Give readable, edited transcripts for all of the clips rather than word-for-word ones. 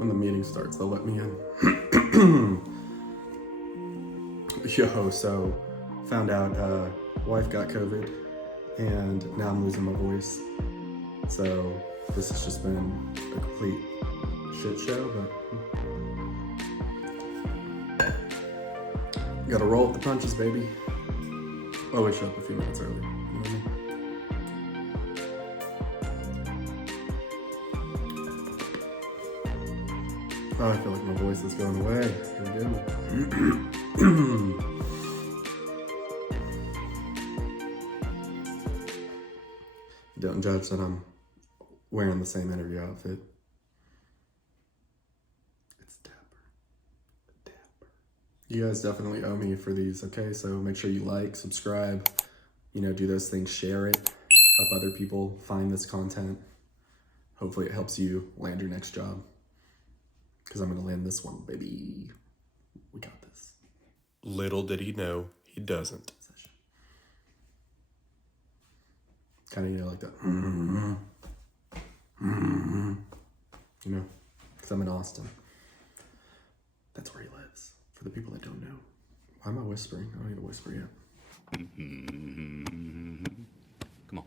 when the meeting starts, they'll let me in. Yo, so found out wife got COVID and now I'm losing my voice. So this has just been a complete shit show, but gotta roll with the punches, baby. Always show up a few minutes early. You know what I mean? Oh, I feel like my voice is going away. Here we go. Don't judge that I'm wearing the same interview outfit. It's dapper. You guys definitely owe me for these, okay? So make sure you like, subscribe, do those things, share it, help other people find this content. Hopefully it helps you land your next job. Because I'm going to land this one, baby. We got this. Little did he know, he doesn't. Kind of, like that. Because I'm in Austin. That's where he lives. For the people that don't know. Why am I whispering? I don't need to whisper yet. Come on.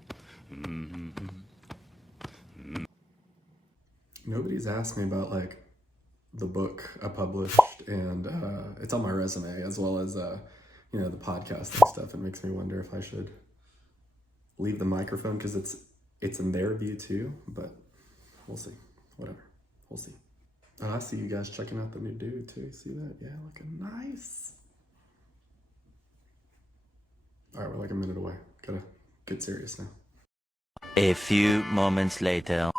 Nobody's asked me about, the book I published, and it's on my resume, as well as, the podcasting stuff. It makes me wonder if I should leave the microphone, because it's in their view too, but we'll see. Whatever. We'll see. Oh, I see you guys checking out the new dude too. See that? Yeah, looking nice. All right, we're like a minute away. Gotta get serious now. A few moments later.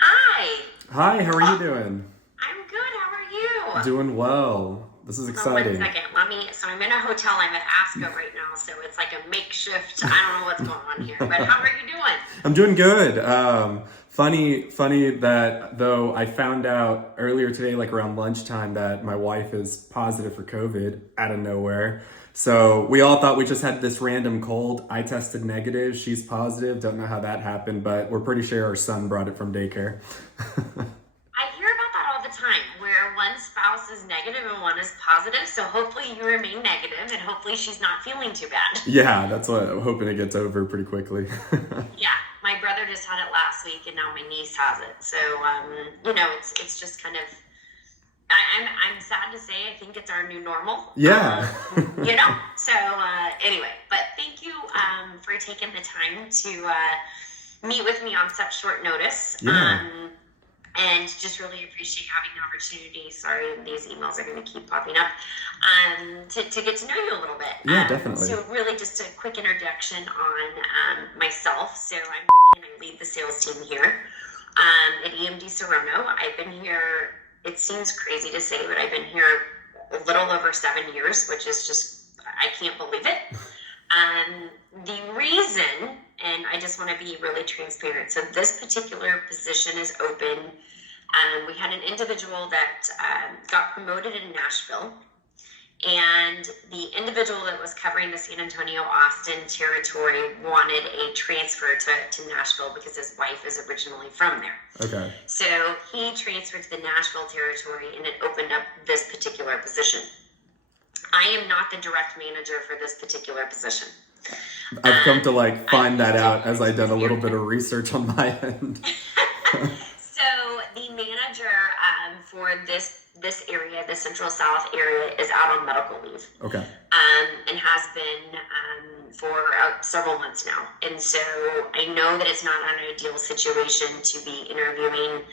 Hi. Hi, how are you doing? I'm good. How are you? Doing well. This is exciting. One second. So I'm in a hotel. I'm at ASCO right now, so it's like a makeshift. I don't know what's going on here, but how are you doing? I'm doing good. Funny that though I found out earlier today, around lunchtime, that my wife is positive for COVID out of nowhere. So we all thought we just had this random cold. I tested negative. She's positive. Don't know how that happened, but we're pretty sure our son brought it from daycare. I hear about that all the time, where one spouse is negative and one is positive. So hopefully you remain negative, and hopefully she's not feeling too bad. Yeah, that's what I'm hoping it gets over pretty quickly. Yeah, my brother just had it last week, and now my niece has it. So it's just kind of. I'm sad to say I think it's our new normal. Yeah. So anyway, but thank you for taking the time to meet with me on such short notice. Yeah. And just really appreciate having the opportunity. Sorry, these emails are going to keep popping up. To get to know you a little bit. Yeah, definitely. So really just a quick introduction on myself. So I'm Brittany and I lead the sales team here at EMD Serono. I've been here, it seems crazy to say, but I've been here a little over 7 years, which is just, I can't believe it. The reason, and I just want to be really transparent, so this particular position is open. We had an individual that got promoted in Nashville, and the individual that was covering the San Antonio, Austin territory wanted a transfer to Nashville because his wife is originally from there. Okay. So he transferred to the Nashville territory, and it opened up this particular position. I am not the direct manager for this particular position. I've come to find that out as I've done a little bit of research on my end. So the manager for this area, the Central South area, is out on medical leave. Okay. And has been for several months now. And so I know that it's not an ideal situation to be interviewing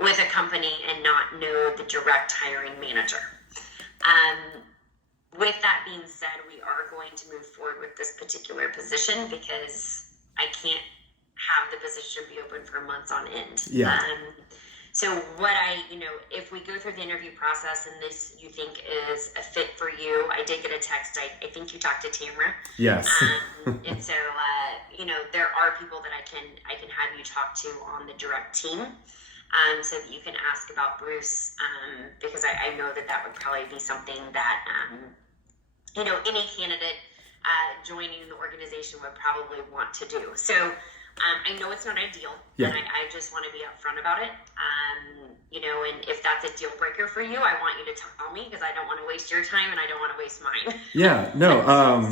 with a company and not know the direct hiring manager. With that being said, we are going to move forward with this particular position because I can't have the position be open for months on end. Yeah. So what if we go through the interview process and this you think is a fit for you, I did get a text. I think you talked to Tamara. Yes. And so, there are people that I can have you talk to on the direct team. So that you can ask about Bruce, because I know that would probably be something that, any candidate joining the organization would probably want to do. So I know it's not ideal, Yeah. and I just want to be upfront about it. And if that's a deal breaker for you, I want you to tell me, because I don't want to waste your time and I don't want to waste mine. Yeah, no,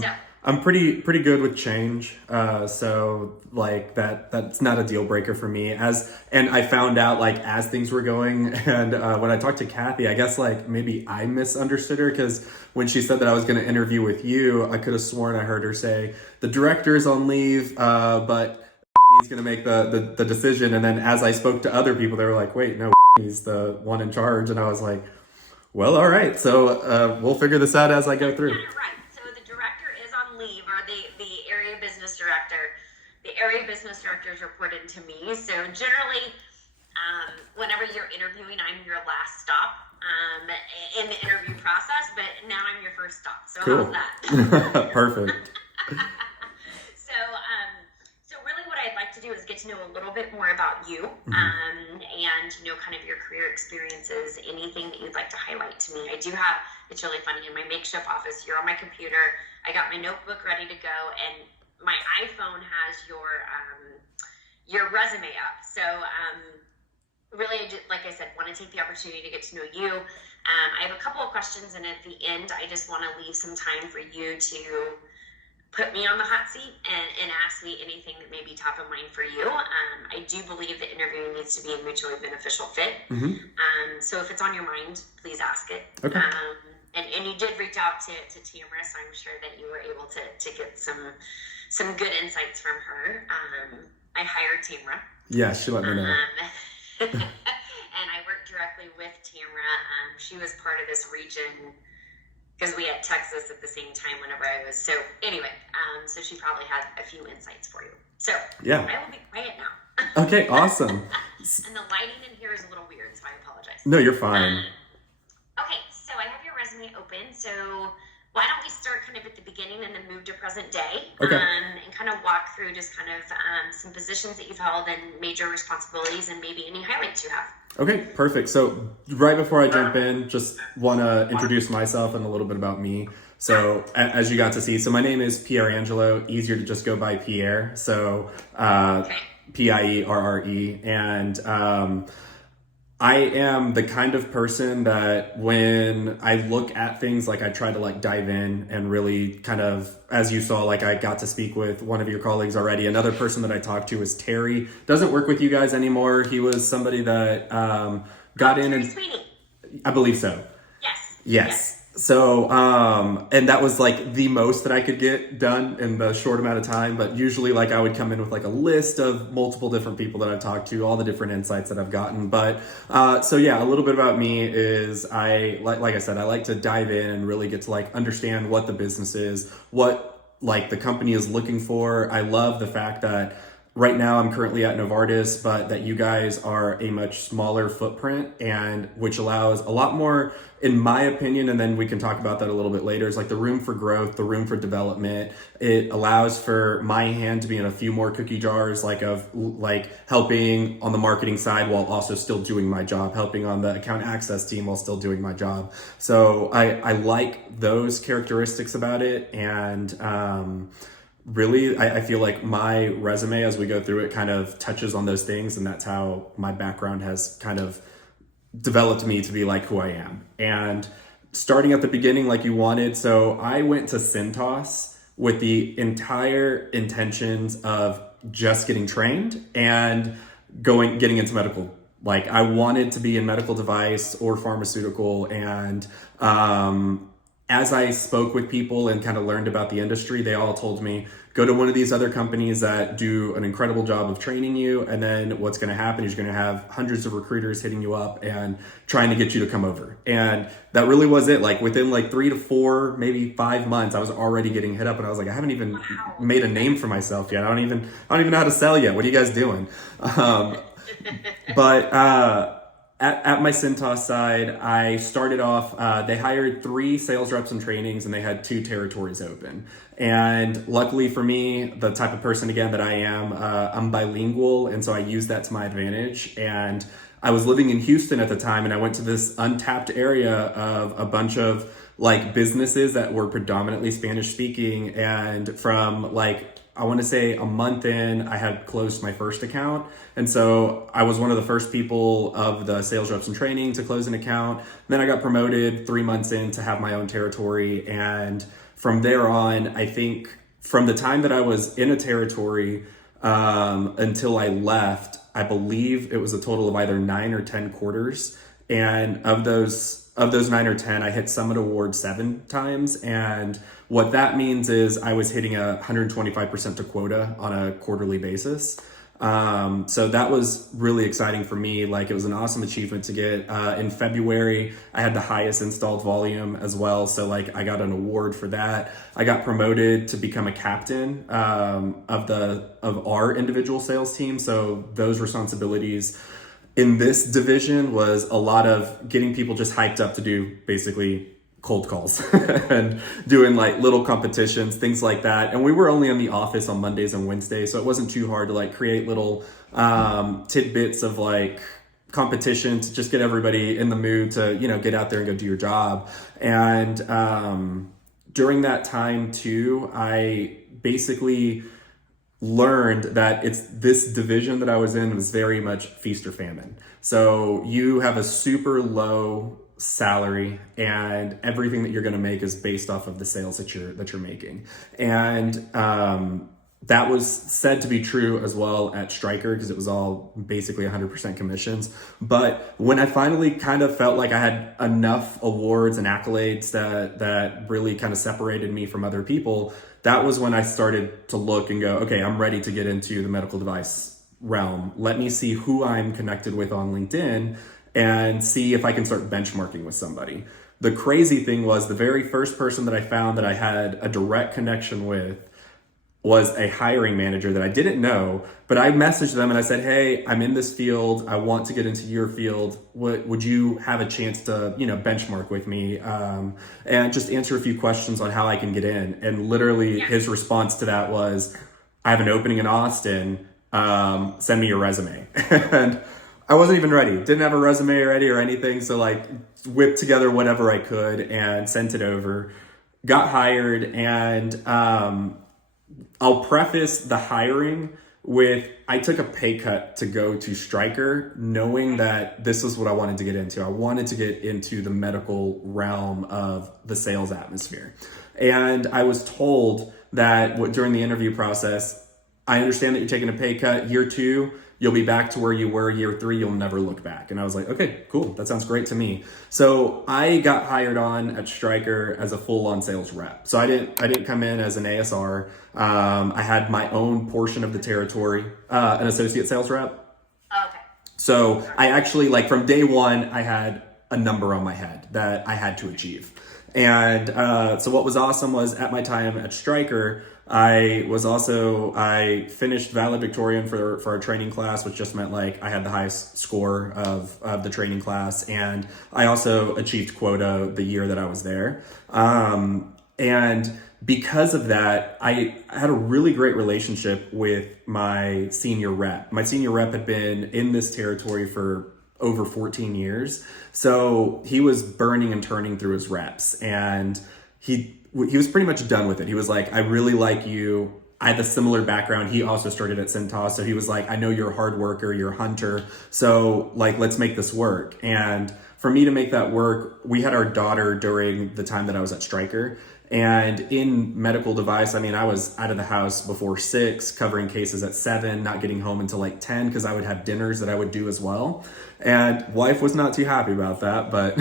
So. I'm pretty good with change. So like that's not a deal breaker for me, and I found out like as things were going, and when I talked to Kathy, I guess like maybe I misunderstood her, because when she said that I was going to interview with you, I could have sworn I heard her say the director's on leave, but he's going to make the decision. And then as I spoke to other people, they were like, wait, no, he's the one in charge. And I was like, well, all right. So we'll figure this out as I go through. Right. So the director is on leave, or the area business director. The area business director is reported to me. So generally, whenever you're interviewing, I'm your last stop in the interview process. But now I'm your first stop. So Cool. how's that? Perfect. So really what I'd like to do is get to know a little bit more about you, and kind of your career experiences, anything that you'd like to highlight to me. I do have, it's really funny, in my makeshift office here on my computer, I got my notebook ready to go, and my iPhone has your resume up. So really, like I said, want to take the opportunity to get to know you. I have a couple of questions, and at the end, I just want to leave some time for you to put me on the hot seat and ask me anything that may be top of mind for you. I do believe that interviewing needs to be a mutually beneficial fit. So if it's on your mind, please ask it. Okay. And you did reach out to Tamara, so I'm sure that you were able to get some good insights from her. I hired Tamara. Yeah, she let me know. And I worked directly with Tamara. She was part of this region because we had Texas at the same time whenever I was. So anyway, so she probably had a few insights for you. So Yeah. I will be quiet now. Okay, awesome. And the lighting in here is a little weird, so I apologize. No, you're fine. Okay, so I have your resume open. So why don't we start kind of at the beginning and then move to present day? Okay. And kind of walk through just kind of some positions that you've held and major responsibilities, and maybe any highlights you have. Okay, perfect. So right before I jump in, just want to introduce myself and a little bit about me. So as you got to see, so my name is Pierre Angelo, easier to just go by Pierre. So Pierre. And I am the kind of person that when I look at things, like I try to like dive in and really kind of, as you saw, like I got to speak with one of your colleagues already. Another person that I talked to is Terry. Doesn't work with you guys anymore. He was somebody that got in, and Sweeney. I believe so. Yes. So, and that was like the most that I could get done in the short amount of time. But usually like I would come in with like a list of multiple different people that I've talked to, all the different insights that I've gotten. But, so yeah, a little bit about me is like I said, I like to dive in and really get to like understand what the business is, what like the company is looking for. I love the fact that right now I'm currently at Novartis, but that you guys are a much smaller footprint, and which allows a lot more, in my opinion, and then we can talk about that a little bit later, is like the room for growth, the room for development. It allows for my hand to be in a few more cookie jars, like helping on the marketing side while also still doing my job, helping on the account access team while still doing my job. So I like those characteristics about it. And really, I feel like my resume, as we go through it, kind of touches on those things, and that's how my background has kind of developed me to be like who I am. And starting at the beginning, like you wanted, so I went to Cintas with the entire intentions of just getting trained and getting into medical. Like I wanted to be in medical device or pharmaceutical, and as I spoke with people and kind of learned about the industry, they all told me, go to one of these other companies that do an incredible job of training you. And then what's going to happen is you're going to have hundreds of recruiters hitting you up and trying to get you to come over. And that really was it. Like within like 3 to 4, maybe 5 months, I was already getting hit up, and I was like, I haven't even made a name for myself yet. I don't even know how to sell yet. What are you guys doing? At my Cintas side, I started off, they hired 3 sales reps and trainings, and they had 2 territories open. And luckily for me, the type of person, again, that I am, I'm bilingual. And so I used that to my advantage. And I was living in Houston at the time, and I went to this untapped area of a bunch of like businesses that were predominantly Spanish speaking. And from like, I want to say a month in, I had closed my first account. And so I was one of the first people of the sales reps in training to close an account. Then I got promoted 3 months in to have my own territory. And from there on, I think from the time that I was in a territory until I left, I believe it was a total of either 9 or 10 quarters. And of those 9 or 10, I hit Summit Award 7 times. And what that means is I was hitting 125% to quota on a quarterly basis. So that was really exciting for me. Like, it was an awesome achievement to get. In February, I had the highest installed volume as well. So like, I got an award for that. I got promoted to become a captain of our individual sales team. So those responsibilities in this division was a lot of getting people just hyped up to do basically cold calls and doing like little competitions, things like that. And we were only in the office on Mondays and Wednesdays, so it wasn't too hard to like create little tidbits of like competition to just get everybody in the mood to, you know, get out there and go do your job. And during that time too, I basically learned that it's this division that I was in was very much feast or famine. So you have a super low salary, and everything that you're going to make is based off of the sales that you're making. And that was said to be true as well at Stryker, because it was all basically 100% commissions. But when I finally kind of felt like I had enough awards and accolades that really kind of separated me from other people, that was when I started to look and go, okay, I'm ready to get into the medical device realm. Let me see who I'm connected with on LinkedIn and see if I can start benchmarking with somebody. The crazy thing was the very first person that I found that I had a direct connection with was a hiring manager that I didn't know, but I messaged them and I said, hey, I'm in this field. I want to get into your field. Would you have a chance to, you know, benchmark with me and just answer a few questions on how I can get in? And literally his response to that was, I have an opening in Austin. Send me your resume. And I wasn't even ready. Didn't have a resume ready or anything. So like whipped together whatever I could and sent it over, got hired. And I'll preface the hiring with, I took a pay cut to go to Stryker, knowing that this is what I wanted to get into. I wanted to get into the medical realm of the sales atmosphere. And I was told that during the interview process, I understand that you're taking a pay cut. Year 2, you'll be back to where you were. Year 3, you'll never look back. And I was like, okay, cool. That sounds great to me. So I got hired on at Stryker as a full-on sales rep. So I didn't come in as an ASR. I had my own portion of the territory, an associate sales rep. Okay. So I actually, like, from day one, I had a number on my head that I had to achieve. And so what was awesome was at my time at Stryker, I finished valedictorian for our training class, which just meant like I had the highest score of the training class. And I also achieved quota the year that I was there. And because of that, I had a really great relationship with my senior rep. My senior rep had been in this territory for over 14 years. So he was burning and turning through his reps, and he was pretty much done with it. He was like, I really like you. I had a similar background. He also started at Cintas. So he was like, I know you're a hard worker, you're a hunter. So like, let's make this work. And for me to make that work, we had our daughter during the time that I was at Stryker. And in medical device, I mean, I was out of the house before 6, covering cases at 7, not getting home until like 10, because I would have dinners that I would do as well. And wife was not too happy about that, but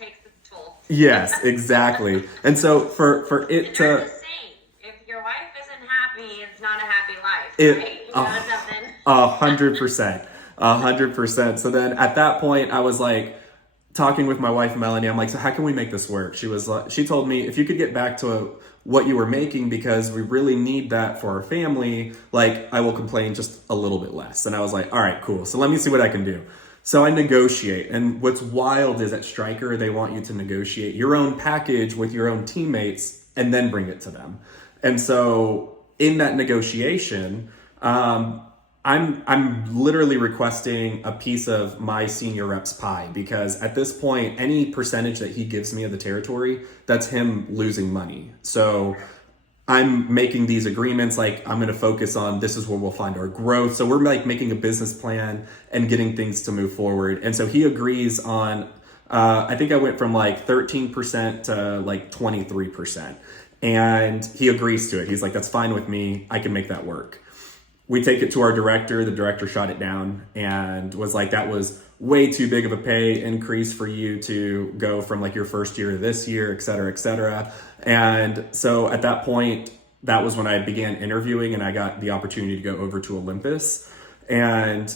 Takes its toll. Yes, exactly. And so for it to, You're the same. If your wife isn't happy, it's not a happy life, right? You know, nothing. 100%, 100%. So then at that point, I was like talking with my wife, Melanie. I'm like, so how can we make this work? She told me, if you could get back to what you were making, because we really need that for our family, like I will complain just a little bit less. And I was like, all right, cool. So let me see what I can do. So I negotiate. And what's wild is at Stryker, they want you to negotiate your own package with your own teammates and then bring it to them. And so in that negotiation, I'm literally requesting a piece of my senior rep's pie, because at this point, any percentage that he gives me of the territory, that's him losing money. So I'm making these agreements, like I'm going to focus on this is where we'll find our growth. So we're like making a business plan and getting things to move forward. And so he agrees on, I think I went from like 13% to like 23%. And he agrees to it. He's like, that's fine with me. I can make that work. We take it to our director. The director shot it down and was like, that was way too big of a pay increase for you to go from like your first year to this year, et cetera, et cetera. And so at that point, that was when I began interviewing and I got the opportunity to go over to Olympus. And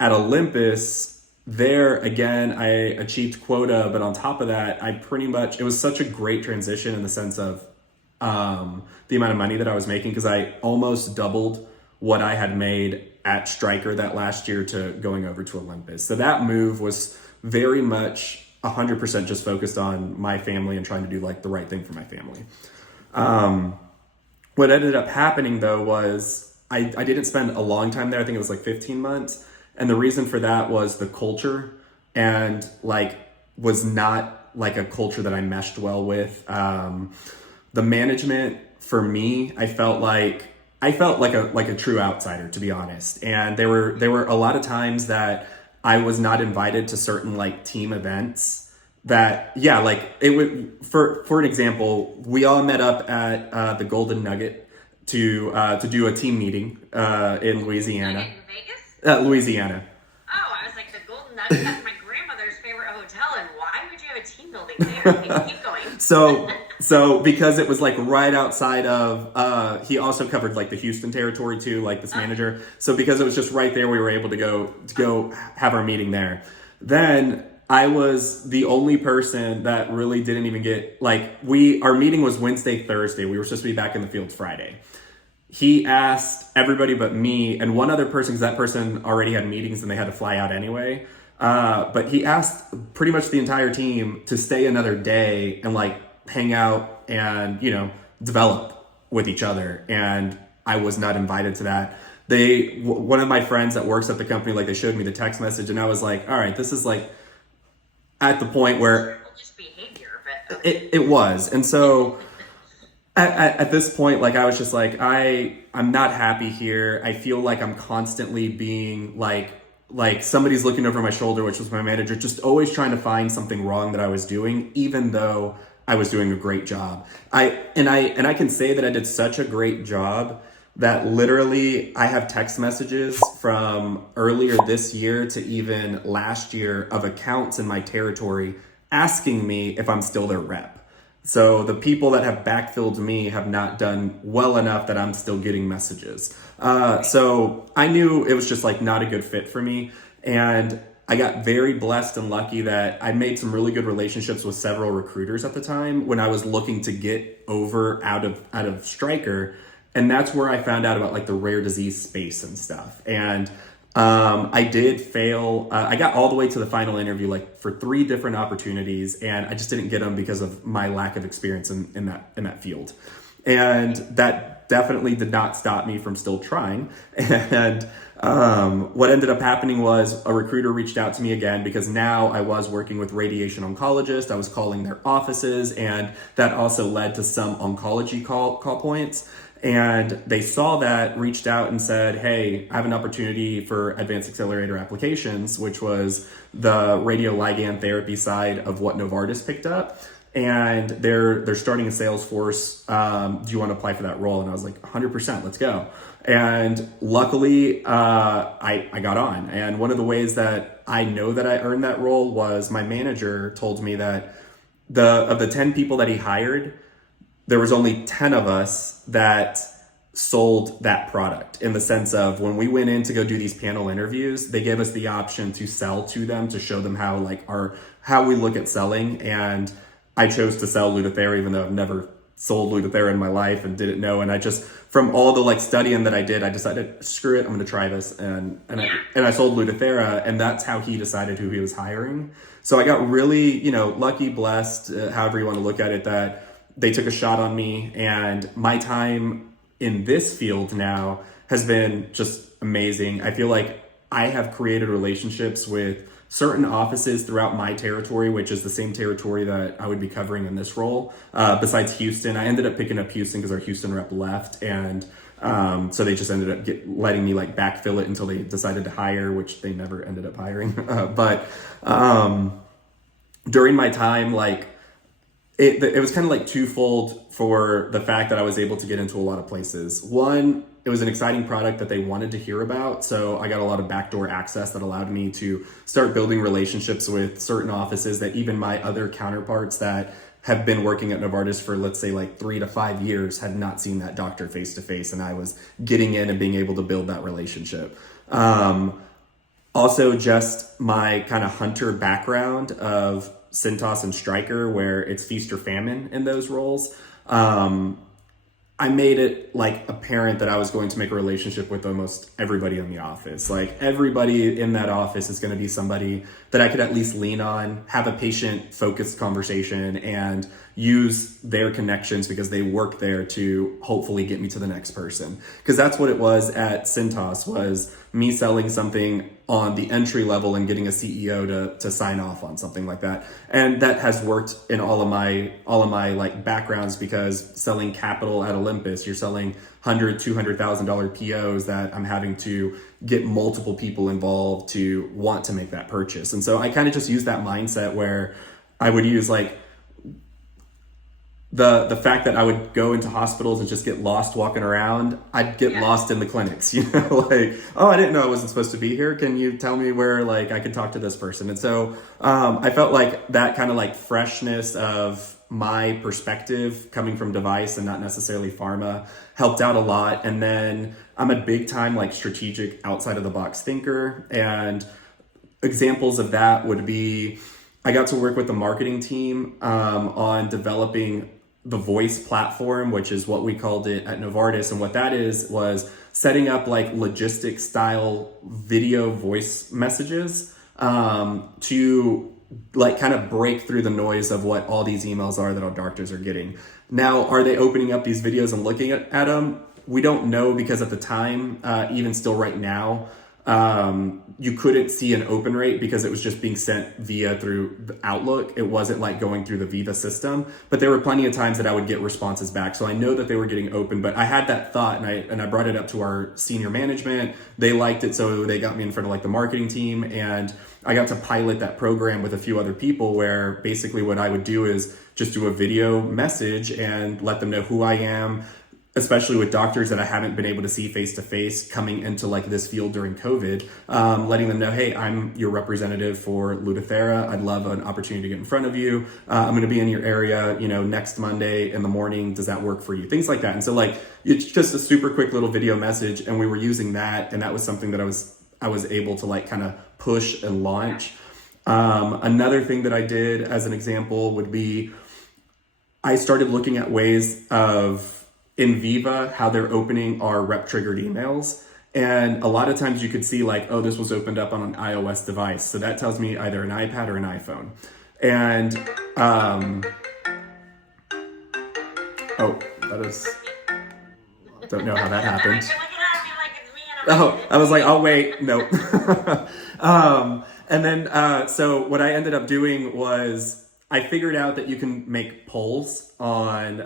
at Olympus, there again, I achieved quota, but on top of that, it was such a great transition in the sense of the amount of money that I was making, because I almost doubled what I had made at Stryker that last year to going over to Olympus. So that move was very much 100% just focused on my family and trying to do like the right thing for my family. What ended up happening though was I didn't spend a long time there. I think it was like 15 months. And the reason for that was the culture and like was not like a culture that I meshed well with. The management for me, I felt like a true outsider, to be honest. And there were a lot of times that I was not invited to certain like team events that, yeah, like it would, for an example, we all met up at the Golden Nugget to do a team meeting in Louisiana. In Vegas? Louisiana. Oh, I was like, the Golden Nugget, that's my grandmother's favorite hotel, and why would you have a team building there? Okay, keep going. So because it was like right outside of, he also covered like the Houston territory too, like this manager. So because it was just right there, we were able to go have our meeting there. Then I was the only person that really didn't even get, like our meeting was Wednesday, Thursday. We were supposed to be back in the fields Friday. He asked everybody but me and one other person, because that person already had meetings and they had to fly out anyway. But he asked pretty much the entire team to stay another day and like hang out and, develop with each other. And I was not invited to that. One of my friends that works at the company, like they showed me the text message and I was like, all right, this is like at the point where just behavior, but okay. it was. And so at this point, like I was just like, I'm not happy here. I feel like I'm constantly being like somebody's looking over my shoulder, which was my manager, just always trying to find something wrong that I was doing, even though I was doing a great job. I can say that I did such a great job that literally I have text messages from earlier this year to even last year of accounts in my territory asking me if I'm still their rep. So the people that have backfilled me have not done well enough that I'm still getting messages. So I knew it was just like not a good fit for me. And I got very blessed and lucky that I made some really good relationships with several recruiters at the time when I was looking to get over out of Stryker. And that's where I found out about like the rare disease space and stuff. And I did fail. I got all the way to the final interview, like for 3 different opportunities, and I just didn't get them because of my lack of experience in that field. And that definitely did not stop me from still trying. And what ended up happening was a recruiter reached out to me again because now I was working with radiation oncologists. I was calling their offices, and that also led to some oncology call points. And they saw that, reached out and said, hey, I have an opportunity for advanced accelerator applications, which was the radioligand therapy side of what Novartis picked up. And they're starting a sales force. Do you want to apply for that role? And I was like, 100%, let's go. And luckily, I got on. And one of the ways that I know that I earned that role was my manager told me that of the 10 people that he hired, there was only 10 of us that sold that product, in the sense of when we went in to go do these panel interviews, they gave us the option to sell to them, to show them how we look at selling. And I chose to sell Lutathera, even though I've never sold Lutathera in my life and didn't know. And I just, from all the like studying that I did, I decided, screw it, I'm going to try this. And I sold Lutathera, and that's how he decided who he was hiring. So I got really, lucky, blessed, however you want to look at it, that they took a shot on me. And my time in this field now has been just amazing. I feel like I have created relationships with certain offices throughout my territory, which is the same territory that I would be covering in this role. Besides Houston, I ended up picking up Houston because our Houston rep left, and so they just ended up letting me like backfill it until they decided to hire, which they never ended up hiring. But during my time, like it was kind of like twofold for the fact that I was able to get into a lot of places. One, it was an exciting product that they wanted to hear about. So I got a lot of backdoor access that allowed me to start building relationships with certain offices that even my other counterparts that have been working at Novartis for, let's say, like 3 to 5 years had not seen that doctor face to face. And I was getting in and being able to build that relationship. Also, just my kind of hunter background of Cintas and Stryker, where it's feast or famine in those roles. I made it like apparent that I was going to make a relationship with almost everybody in the office. Like everybody in that office is going to be somebody that I could at least lean on, have a patient focused conversation, and use their connections because they work there to hopefully get me to the next person. Because that's what it was at Cintas, was me selling something on the entry level and getting a CEO to sign off on something like that. And that has worked in all of my like backgrounds, because selling capital at Olympus, you're selling $100,000-$200,000 POs that I'm having to get multiple people involved to want to make that purchase. And so I kind of just use that mindset where I would use like the fact that I would go into hospitals and just get lost walking around. I'd get lost in the clinics, like, oh, I didn't know I wasn't supposed to be here. Can you tell me where like I could talk to this person? And so I felt like that kind of like freshness of my perspective coming from device and not necessarily pharma helped out a lot. And then I'm a big time like strategic outside of the box thinker, and examples of that would be I got to work with the marketing team on developing the voice platform, which is what we called it at Novartis. And what that is was setting up like logistic style video voice messages to like kind of break through the noise of what all these emails are that our doctors are getting. Now, are they opening up these videos and looking at them? We don't know, because at the time, even still right now, you couldn't see an open rate because it was just being sent via through the Outlook. It wasn't like going through the Viva system, but there were plenty of times that I would get responses back. So I know that they were getting open, but I had that thought and I brought it up to our senior management. They liked it. So they got me in front of like the marketing team, and I got to pilot that program with a few other people, where basically what I would do is just do a video message and let them know who I am, especially with doctors that I haven't been able to see face to face coming into like this field during COVID, letting them know, hey, I'm your representative for Lutathera. I'd love an opportunity to get in front of you. I'm going to be in your area, next Monday in the morning. Does that work for you? Things like that. And so like, it's just a super quick little video message. And we were using that. And that was something that I was able to like kind of push and launch. Another thing that I did as an example would be, I started looking at ways of in Viva, how they're opening our rep triggered emails. And a lot of times you could see like, oh, this was opened up on an iOS device. So that tells me either an iPad or an iPhone. And, don't know how that happened. Oh, I was like, oh, wait, no. And then, so what I ended up doing was I figured out that you can make polls on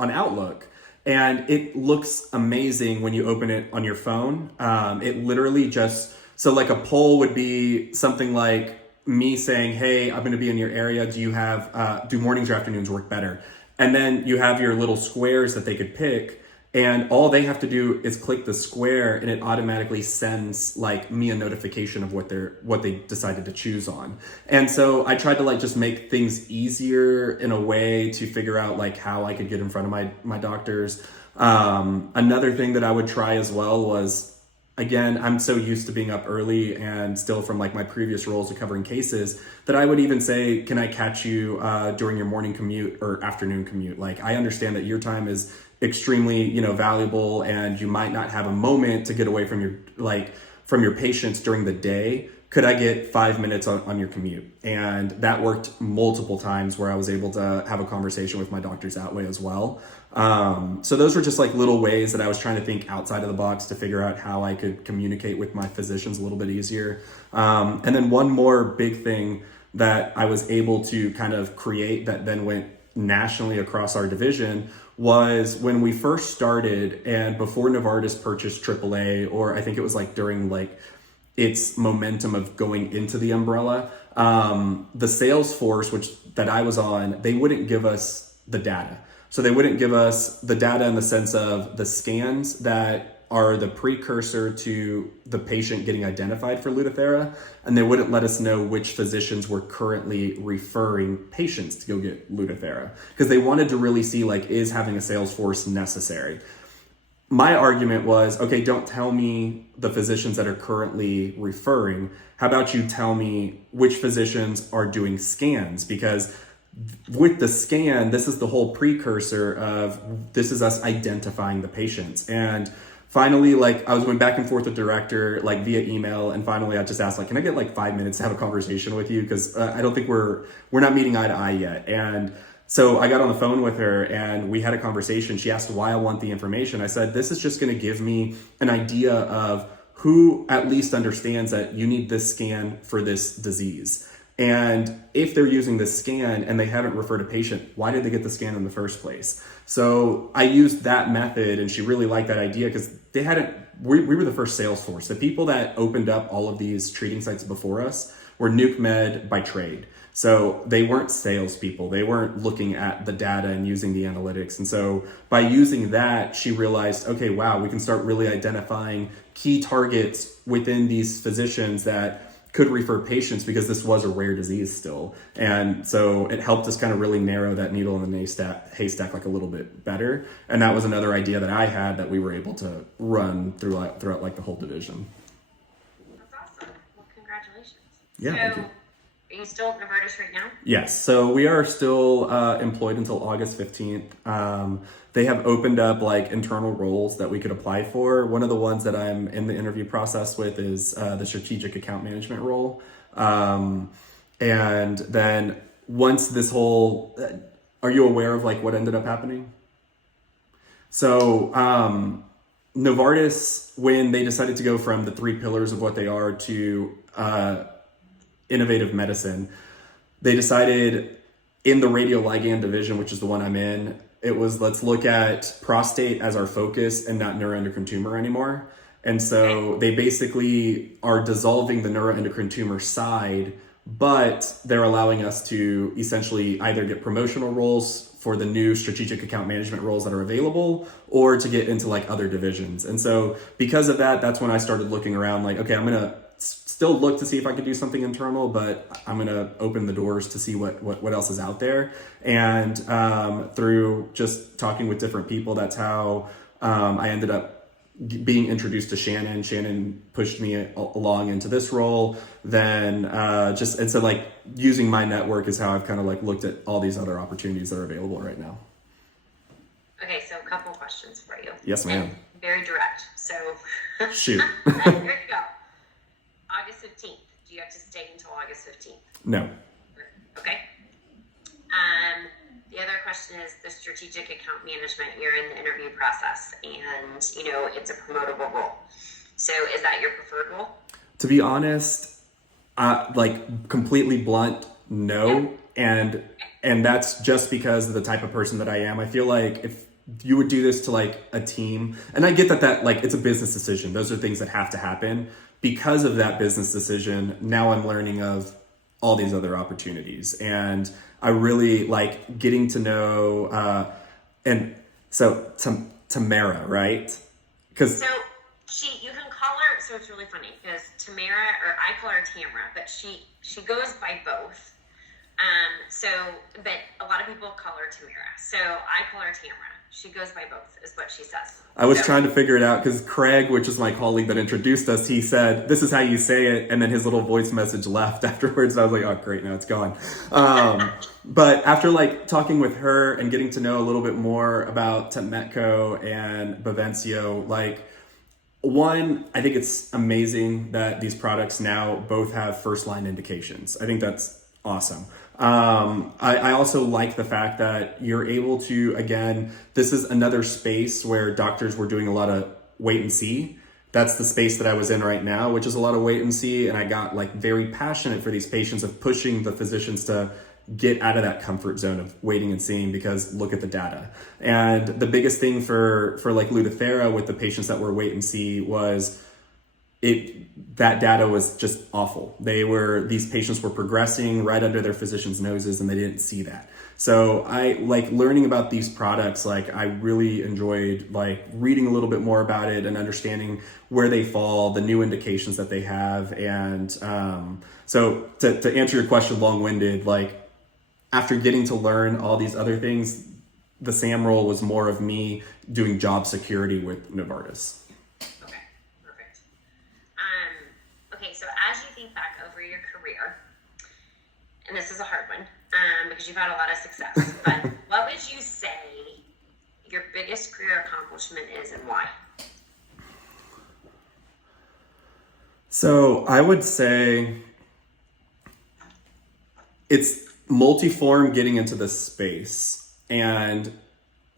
Outlook. And it looks amazing when you open it on your phone. It literally so like a poll would be something like me saying, hey, I'm going to be in your area. Do mornings or afternoons work better? And then you have your little squares that they could pick. And all they have to do is click the square, and it automatically sends like me a notification of what they decided to choose on. And so I tried to like just make things easier in a way to figure out like how I could get in front of my doctors. Another thing that I would try as well was, again, I'm so used to being up early and still from like my previous roles of covering cases, that I would even say, can I catch you during your morning commute or afternoon commute? Like, I understand that your time is extremely, valuable, and you might not have a moment to get away from your patients during the day. could I get 5 minutes on your commute? And that worked multiple times where I was able to have a conversation with my doctors that way as well. So those were just like little ways that I was trying to think outside of the box to figure out how I could communicate with my physicians a little bit easier. And then one more big thing that I was able to kind of create that then went nationally across our division was when we first started and before Novartis purchased AAA, or I think it was like during like its momentum of going into the umbrella, the sales force, that I was on, they wouldn't give us the data. So they wouldn't give us the data in the sense of the scans that are the precursor to the patient getting identified for Lutathera, and they wouldn't let us know which physicians were currently referring patients to go get Lutathera, because they wanted to really see, like, is having a sales force necessary? My argument was, okay, don't tell me the physicians that are currently referring. How about you tell me which physicians are doing scans? Because with the scan, this is the whole precursor of, this is us identifying the patients. And finally, like, I was going back and forth with director, like via email, and finally I just asked, like, can I get like 5 minutes to have a conversation with you? Because I don't think we're not meeting eye to eye yet. And so I got on the phone with her and we had a conversation. She asked why I want the information. I said, this is just going to give me an idea of who at least understands that you need this scan for this disease. And if they're using this scan and they haven't referred a patient, why did they get the scan in the first place? So I used that method, and she really liked that idea because we were the first sales force. The people that opened up all of these treating sites before us were nuke med by trade. So they weren't salespeople. They weren't looking at the data and using the analytics. And so by using that, she realized, okay, wow, we can start really identifying key targets within these physicians that could refer patients, because this was a rare disease still. And so it helped us kind of really narrow that needle in the haystack like a little bit better. And that was another idea that I had that we were able to run throughout like the whole division. That's awesome. Well, congratulations. Yeah, thank you. Are you still at Novartis right now? Yes, so we are still employed until August 15th. They have opened up like internal roles that we could apply for. One of the ones that I'm in the interview process with is the strategic account management role. And then once this whole, are you aware of like what ended up happening? So Novartis, when they decided to go from the 3 pillars of what they are to innovative medicine, they decided in the radioligand division, which is the one I'm in, it was, let's look at prostate as our focus and not neuroendocrine tumor anymore. And so they basically are dissolving the neuroendocrine tumor side, but they're allowing us to essentially either get promotional roles for the new strategic account management roles that are available, or to get into like other divisions. And so because of that, that's when I started looking around like, okay, I'm going to still look to see if I could do something internal, but I'm going to open the doors to see what else is out there. And through just talking with different people, that's how I ended up being introduced to Shannon. Shannon pushed me along into this role. Then and so like using my network is how I've kind of like looked at all these other opportunities that are available right now. Okay, so a couple questions for you. Yes, ma'am. And very direct. So Shoot. here you go. August 15th. Do you have to stay until August 15th? No. Okay. The other question is the strategic account management. You're in the interview process and, it's a promotable role. So is that your preferred role? To be honest, like completely blunt, no. Yeah. And that's just because of the type of person that I am. I feel like if you would do this to like a team, and I get that like it's a business decision. Those are things that have to happen. Because of that business decision, now I'm learning of all these other opportunities. And I really like getting to know, and so Tamara, right? So you can call her, so it's really funny because Tamara, or I call her Tamara, but she goes by both. But a lot of people call her Tamara. So I call her Tamara. She goes by both, is what she says. I was trying to figure it out because Craig, which is my colleague that introduced us, he said, this is how you say it. And then his little voice message left afterwards. I was like, oh, great, now it's gone. But after like talking with her and getting to know a little bit more about Metco and Bavencio, like One, I think it's amazing that these products now both have first line indications. I think that's awesome. I also like the fact that you're able to, again, this is another space where doctors were doing a lot of wait and see. That's the space that I was in right now, which is a lot of wait and see. And I got like very passionate for these patients of pushing the physicians to get out of that comfort zone of waiting and seeing, because look at the data. And the biggest thing for like Lutathera with the patients that were wait and see was that data was just awful. These patients were progressing right under their physicians' noses, and they didn't see that. So I like learning about these products. Like I really enjoyed like reading a little bit more about it and understanding where they fall, the new indications that they have. And so to answer your question long-winded, like after getting to learn all these other things, the SAM role was more of me doing job security with Novartis. Okay, perfect. Okay, so as you think back over your career, and this is a hard one because you've had a lot of success, but what would you say your biggest career accomplishment is and why? So I would say it's multiform getting into this space. And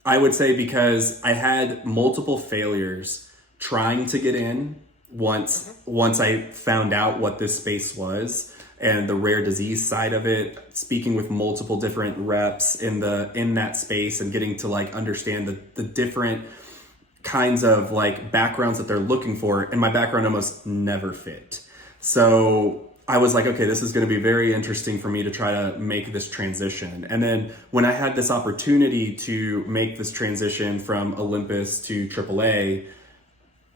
I would say because I had multiple failures trying to get in once I found out what this space was and the rare disease side of it, speaking with multiple different reps in that space and getting to like understand the different kinds of like backgrounds that they're looking for. And my background almost never fit. So I was like, okay, this is going to be very interesting for me to try to make this transition. And then when I had this opportunity to make this transition from Olympus to AAA,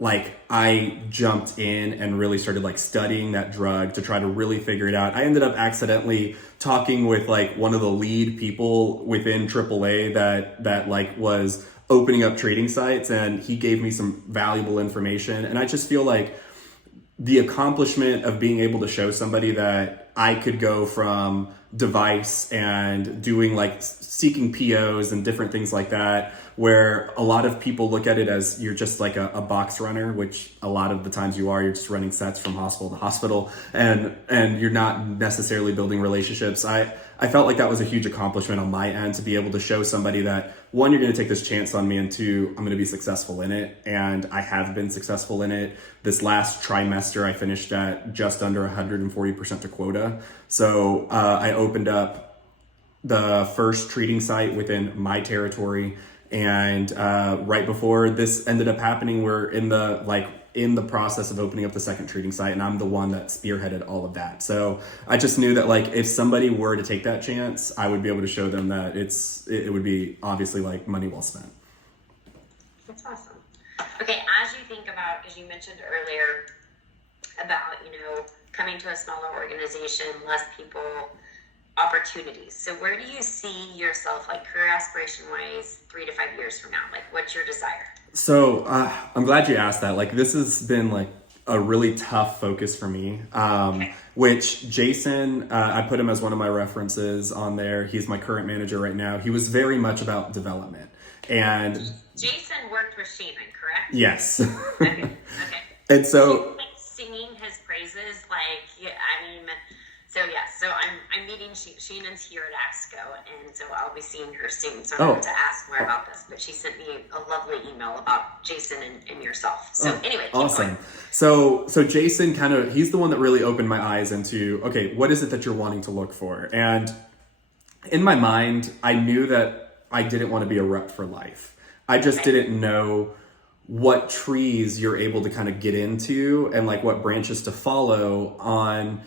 like I jumped in and really started like studying that drug to try to really figure it out. I ended up accidentally talking with like one of the lead people within AAA that like was opening up trading sites, and he gave me some valuable information. And I just feel like the accomplishment of being able to show somebody that I could go from device and doing like seeking POs and different things like that, where a lot of people look at it as you're just like a box runner, which a lot of the times you are. You're just running sets from hospital to hospital, and you're not necessarily building relationships. I felt like that was a huge accomplishment on my end to be able to show somebody that, one, you're going to take this chance on me, and two, I'm going to be successful in it. And I have been successful in it. This last trimester, I finished at just under 140% to quota. So I opened up the first treating site within my territory. And right before this ended up happening, we're in the process of opening up the second treating site, and I'm the one that spearheaded all of that. So I just knew that like if somebody were to take that chance, I would be able to show them that it would be obviously like money well spent. That's awesome. Okay, as you think about, because you mentioned earlier about, coming to a smaller organization, less people, opportunities. So where do you see yourself, like career aspiration wise, 3 to 5 years from now? Like, what's your desire? So I'm glad you asked that. Like, this has been like a really tough focus for me, which Jason, I put him as one of my references on there. He's my current manager right now. He was very much about development. And Jason worked with Shannon, correct? Yes. Okay. And so like singing his praises, like, yeah, I mean, so I'm meeting Shannon's here at ASCO, and so I'll be seeing her soon. So I wanted to ask more about this, but she sent me a lovely email about Jason and yourself. So anyway, keep awesome. going. So Jason he's the one that really opened my eyes into, okay, what is it that you're wanting to look for? And in my mind, I knew that I didn't want to be a rep for life. I just didn't know what trees you're able to kind of get into and like what branches to follow on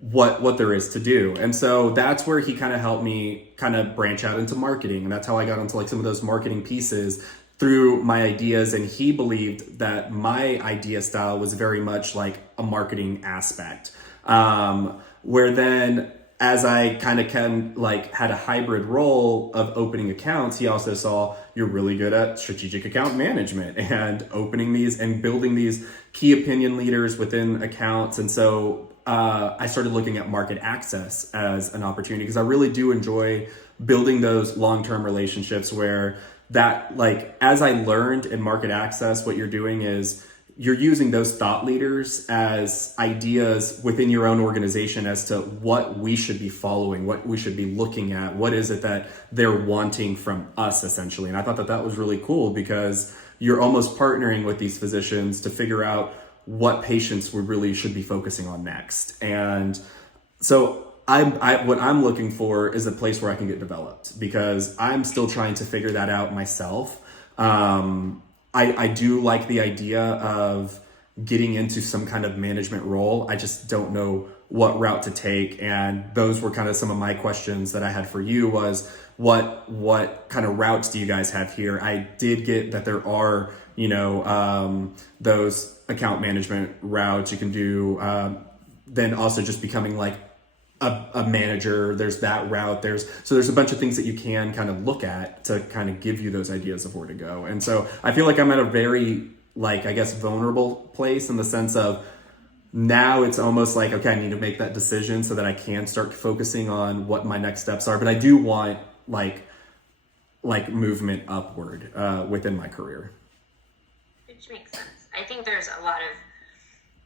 what there is to do. And so that's where he kind of helped me kind of branch out into marketing. And that's how I got into like some of those marketing pieces through my ideas. And he believed that my idea style was very much like a marketing aspect. Where then as I kind of had a hybrid role of opening accounts, he also saw you're really good at strategic account management and opening these and building these key opinion leaders within accounts. And so I started looking at market access as an opportunity, because I really do enjoy building those long-term relationships where that, like, as I learned in market access, what you're doing is you're using those thought leaders as ideas within your own organization as to what we should be following, what we should be looking at, what is it that they're wanting from us, essentially. And I thought that that was really cool, because you're almost partnering with these physicians to figure out what patients we really should be focusing on next. And so what I'm looking for is a place where I can get developed, because I'm still trying to figure that out myself. I do like the idea of getting into some kind of management role. I just don't know what route to take. And those were kind of some of my questions that I had for you, was what kind of routes do you guys have here? I did get that there are, those account management routes you can do. Then also just becoming like a manager, there's that route. There's a bunch of things that you can kind of look at to kind of give you those ideas of where to go. And so I feel like I'm at a very, vulnerable place, in the sense of now it's almost like, okay, I need to make that decision so that I can start focusing on what my next steps are. But I do want like movement upward within my career. Which makes sense. I think there's a lot of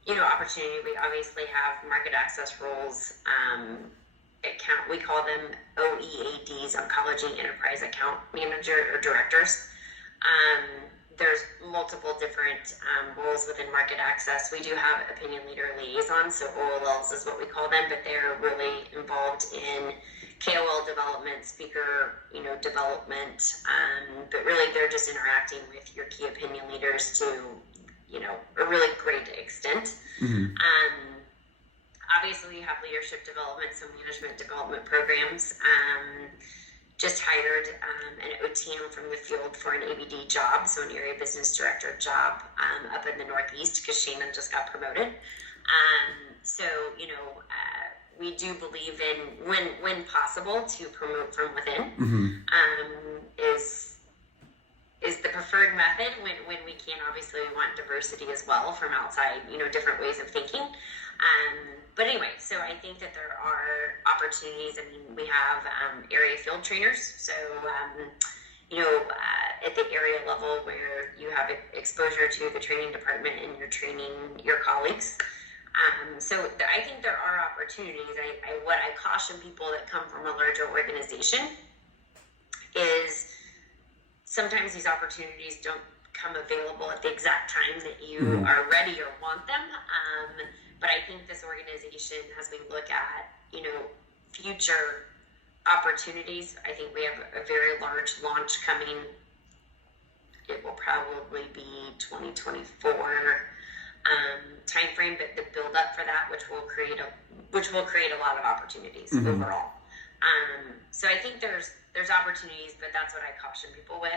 opportunity. We obviously have market access roles. We call them OEADs, Oncology Enterprise Account Manager or Directors. There's multiple different roles within market access. We do have opinion leader liaisons, so OLLs is what we call them, but they're really involved in KOL development, speaker, development. But really, they're just interacting with your key opinion leaders to a really great extent. Mm-hmm. Obviously, we have leadership development, so management development programs. Just hired an OTM from the field for an ABD job, so an area business director job up in the Northeast, because Shannon just got promoted. We do believe in, when possible, to promote from within. Mm-hmm. Is the preferred method. When we can, obviously we want diversity as well from outside, different ways of thinking. But anyway, so I think that there are opportunities. I mean, we have area field trainers. So, at the area level where you have exposure to the training department and you're training your colleagues. I think there are opportunities. What I caution people that come from a larger organization is sometimes these opportunities don't come available at the exact time that you are ready or want them. But I think this organization, as we look at, future opportunities, I think we have a very large launch coming. It will probably be 2024 timeframe, but the build up for that, which will create a lot of opportunities overall. So I think there's opportunities, but that's what I caution people with.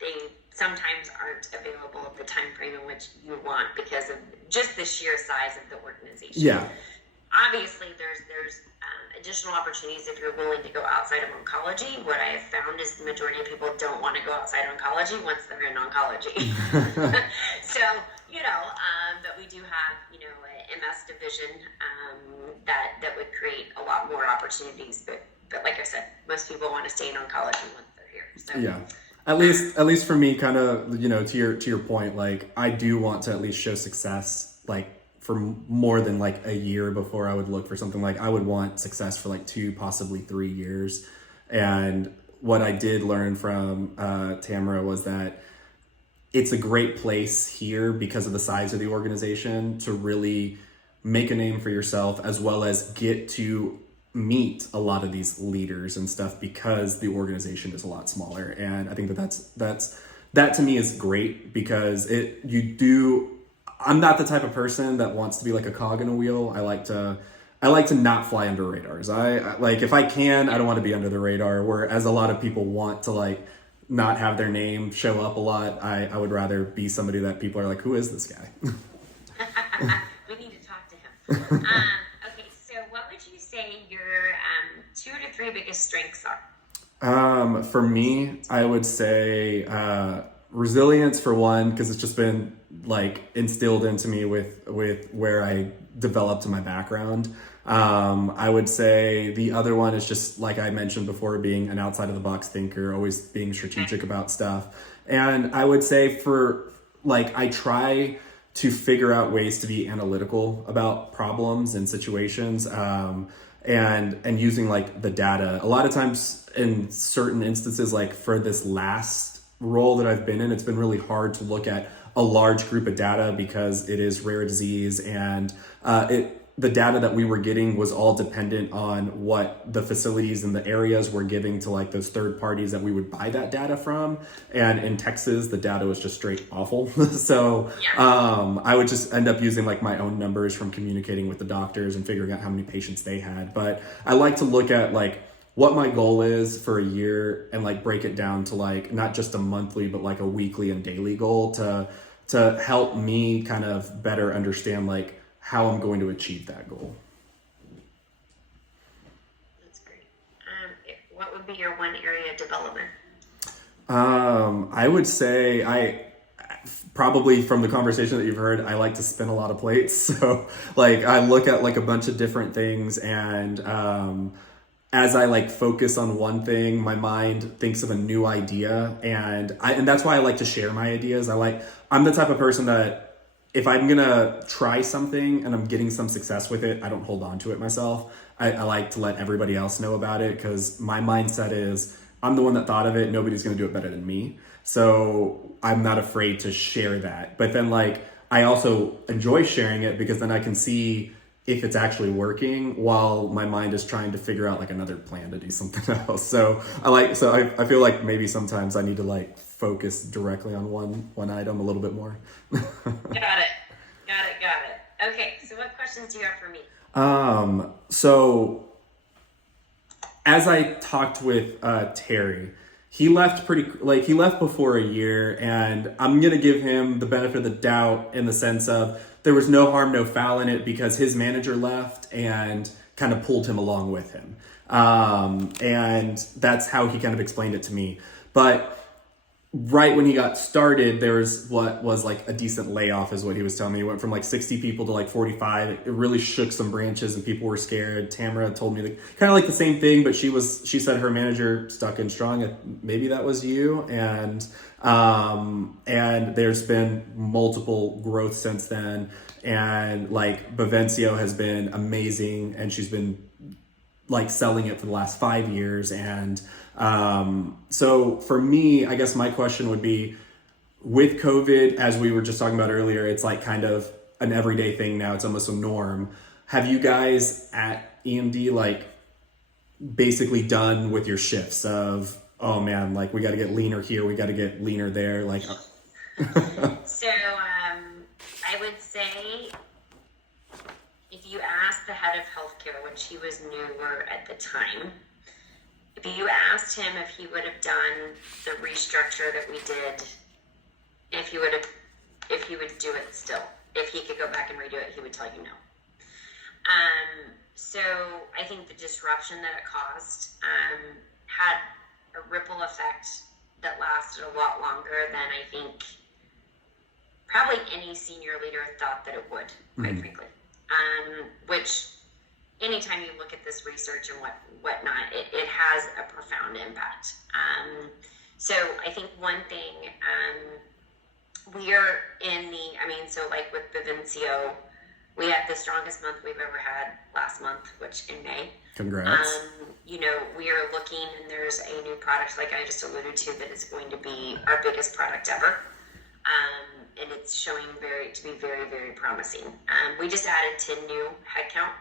They sometimes aren't available at the time frame in which you want, because of just the sheer size of the organization. Yeah. Obviously, there's additional opportunities if you're willing to go outside of oncology. What I have found is the majority of people don't want to go outside oncology once they're in oncology. So, but we do have, an MS division that would create a lot more opportunities. But like I said, most people want to stay in oncology once they're here. So. Yeah. At least for me, kind of, to your point, like, I do want to at least show success, like, for more than like a year before I would look for something. Like, I would want success for like 2, possibly 3 years. And what I did learn from Tamara was that it's a great place here, because of the size of the organization, to really make a name for yourself, as well as get to meet a lot of these leaders and stuff, because the organization is a lot smaller. And I think that to me is great, because I'm not the type of person that wants to be like a cog in a wheel. I like to not fly under radars. I like, if I can, I don't want to be under the radar, whereas a lot of people want to like not have their name show up a lot. I would rather be somebody that people are like, who is this guy? We need to talk to him. Okay, so what would you say your 2 to 3 biggest strengths are? For me, I would say resilience, for one, because it's just been like instilled into me with where I developed my background. I would say the other one is just, like I mentioned before, being an outside of the box thinker, always being strategic about stuff. And I would say for like I try to figure out ways to be analytical about problems and situations, and using like the data. A lot of times in certain instances, like for this last role that I've been in, it's been really hard to look at a large group of data because it is rare disease, and the data that we were getting was all dependent on what the facilities and the areas were giving to like those third parties that we would buy that data from. And in Texas, the data was just straight awful. So I would just end up using like my own numbers from communicating with the doctors and figuring out how many patients they had. But I like to look at like what my goal is for a year and like break it down to like not just a monthly, but like a weekly and daily goal to help me kind of better understand like how I'm going to achieve that goal. That's great. What would be your one area of development? I would say I probably from the conversation that you've heard, I like to spin a lot of plates. So like I look at like a bunch of different things, and as I like focus on one thing, my mind thinks of a new idea, and that's why I like to share my ideas. I'm the type of person that if I'm gonna try something and I'm getting some success with it, I don't hold on to it myself. I like to let everybody else know about it, because my mindset is I'm the one that thought of it. Nobody's gonna do it better than me. So I'm not afraid to share that. But then like I also enjoy sharing it because then I can see if it's actually working while my mind is trying to figure out like another plan to do something else. So I feel like maybe sometimes I need to like focus directly on one item a little bit more. Got it. Okay, so what questions do you have for me? So as I talked with Terry, he left before a year, and I'm going to give him the benefit of the doubt in the sense of there was no harm, no foul in it, because his manager left and kind of pulled him along with him. And that's how he kind of explained it to me. But right when he got started, there was what was like a decent layoff is what he was telling me. He went from like 60 people to like 45. It really shook some branches and people were scared. Tamara told me kind of like the same thing, but she said her manager stuck in strong. Maybe that was you. And there's been multiple growth since then. And like Bavencio has been amazing, and she's been like selling it for the last 5 years. And so for me, I guess my question would be, with COVID, as we were just talking about earlier, it's like kind of an everyday thing now. It's almost a norm. Have you guys at EMD like basically done with your shifts of, oh man, like we got to get leaner here, we got to get leaner there? Like, So I would say if you ask the head of healthcare, which he was newer at the time, if you asked him if he would have done the restructure that we did, if he would do it still, if he could go back and redo it, he would tell you no. So I think the disruption that it caused had a ripple effect that lasted a lot longer than I think probably any senior leader thought that it would, quite frankly. Which anytime you look at this research and whatnot, it has a profound impact. So I think one thing, we are so like with Bavencio, we had the strongest month we've ever had last month, which in May. Congrats. We are looking, and there's a new product, like I just alluded to, that is going to be our biggest product ever. And it's showing to be very, very promising. We just added 10 new headcount.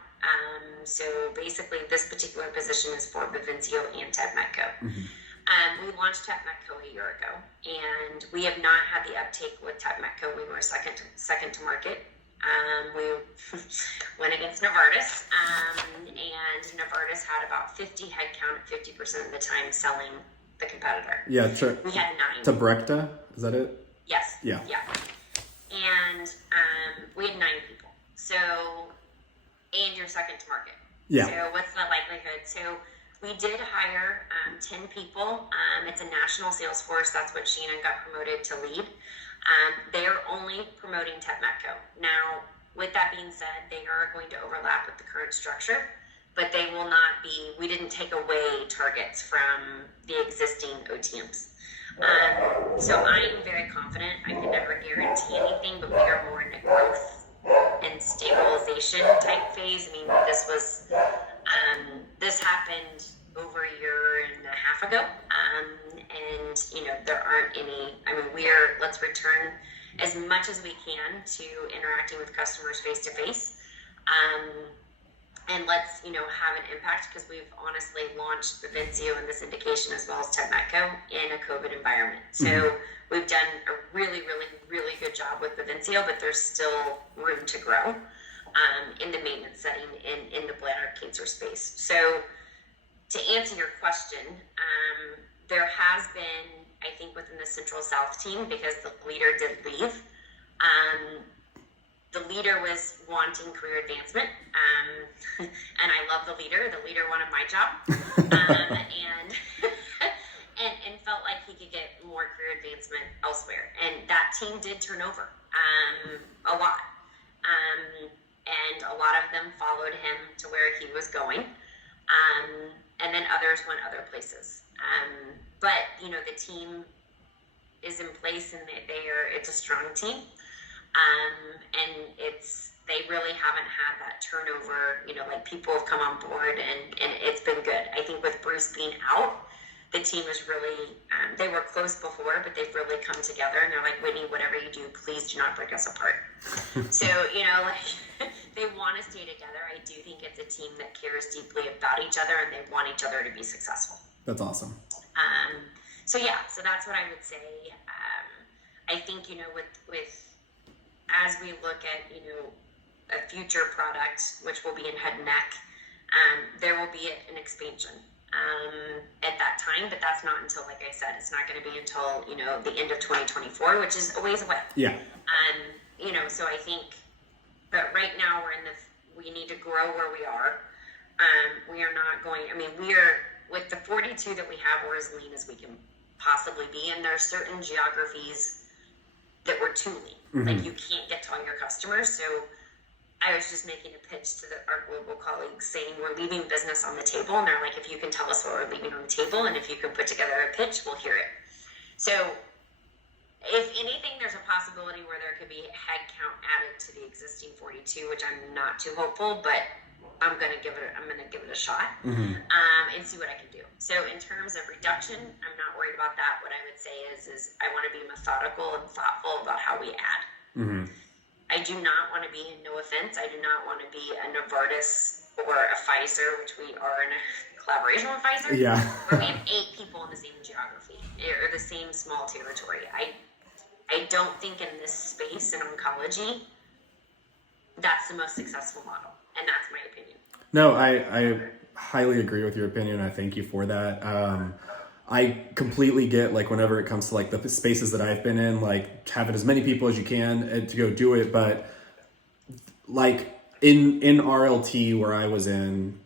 So basically this particular position is for Bavencio and Tepmetco. We launched Tepmetco a year ago, and we have not had the uptake with Tepmetco. We were second to market. We went against Novartis, and Novartis had about 50 headcount at 50% of the time selling the competitor. Yeah, sure. We had 9. Tabrecta, is that it? Yes. Yeah. And we had 9 people. So, and you're second to market. Yeah. So what's the likelihood? So we did hire 10 people. It's a national sales force. That's what Shannon got promoted to lead. They are only promoting Tepmetco. Now, with that being said, they are going to overlap with the current structure, but they will not be, we didn't take away targets from the existing OTMs. So I'm very confident. I can never guarantee anything, but we are more in a growth and stabilization type phase. I mean, this happened over a year and a half ago. And, you know, there aren't any, I mean, let's return as much as we can to interacting with customers face to face. And let's, you know, have an impact, because we've honestly launched Bavencio in this indication as well as Tepmetco in a COVID environment. So we've done a really, really, really good job with Bavencio, but there's still room to grow in the maintenance setting in the bladder cancer space. So to answer your question, there has been, I think, within the Central South team, because the leader did leave, the leader was wanting career advancement, and I love the leader. The leader wanted my job, and felt like he could get more career advancement elsewhere. And that team did turn over a lot, and a lot of them followed him to where he was going, and then others went other places. But you know, the team is in place, and it's a strong team. And they really haven't had that turnover, you know, like people have come on board, and it's been good. I think with Bruce being out, the team is really, they were close before, but they've really come together, and they're like, Whitney, whatever you do, please do not break us apart. So, you know, like, they want to stay together. I do think it's a team that cares deeply about each other, and they want each other to be successful. That's awesome. So that's what I would say. I think, you know, with as we look at, you know, a future product, which will be in head and neck, there will be an expansion at that time, but that's not until, like I said, it's not going to be until, you know, the end of 2024, which is a ways away. Yeah. You know, so I think, but right now we need to grow where we are. We are not going, I mean, with the 42 that we have, we're as lean as we can possibly be, and there are certain geographies that we're too lean. Like, you can't get to all your customers. So I was just making a pitch to our global colleagues saying, we're leaving business on the table. And they're like, if you can tell us what we're leaving on the table, and if you can put together a pitch, we'll hear it. So if anything, there's a possibility where there could be headcount added to the existing 42, which I'm not too hopeful, but I'm going to give it a shot, and see what I can do. So in terms of reduction, I'm not worried about that. What I would say is I want to be methodical and thoughtful about how we add. I do not want to be, no offense, I do not want to be a Novartis or a Pfizer, which we are in a collaboration with Pfizer, where we have 8 people in the same geography or the same small territory. I don't think in this space in oncology, that's the most successful model. And that's my opinion. No, I highly agree with your opinion. I thank you for that. I completely get, like, whenever it comes to, like, the spaces that I've been in, like, having as many people as you can to go do it. But, like, in RLT where I was in,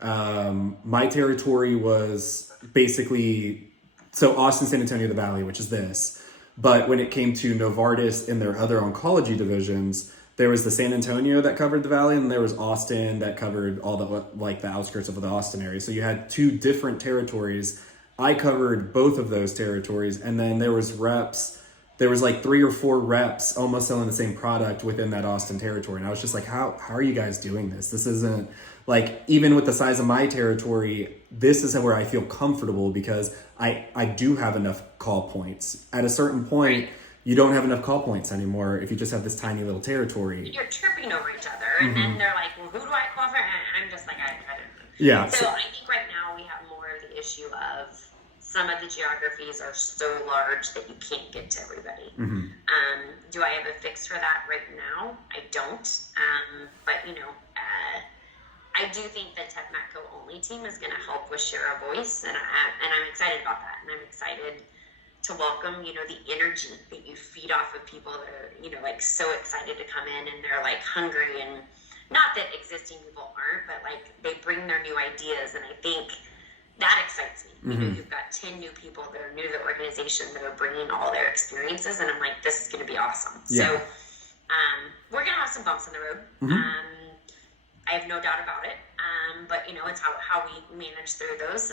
my territory was basically, so Austin, San Antonio, the Valley, which is this. But when it came to Novartis and their other oncology divisions, there was the San Antonio that covered the Valley, and there was Austin that covered all the, like, the outskirts of the Austin area. So you had 2 different territories. I covered both of those territories, and then there was reps. There was like 3 or 4 reps almost selling the same product within that Austin territory. And I was just like, how are you guys doing this? This isn't, like, even with the size of my territory, this is where I feel comfortable, because I do have enough call points. At a certain point, you don't have enough call points anymore if you just have this tiny little territory. You're tripping over each other, and then they're like, well, who do I call for? And I'm just like, I don't know. Yeah. So I think right now we have more of the issue of some of the geographies are so large that you can't get to everybody. Do I have a fix for that right now? I don't. But, you know, I do think the Tepmetco only team is going to help with share of voice, and I'm excited about that. And I'm excited to welcome, you know, the energy that you feed off of people that are, you know, like, so excited to come in, and they're like hungry, and not that existing people aren't, but like they bring their new ideas, and I think that excites me. You know, you've got 10 new people that are new to the organization that are bringing all their experiences, and I'm like, this is going to be awesome. Yeah. So we're going to have some bumps in the road. I have no doubt about it. But, you know, it's how we manage through those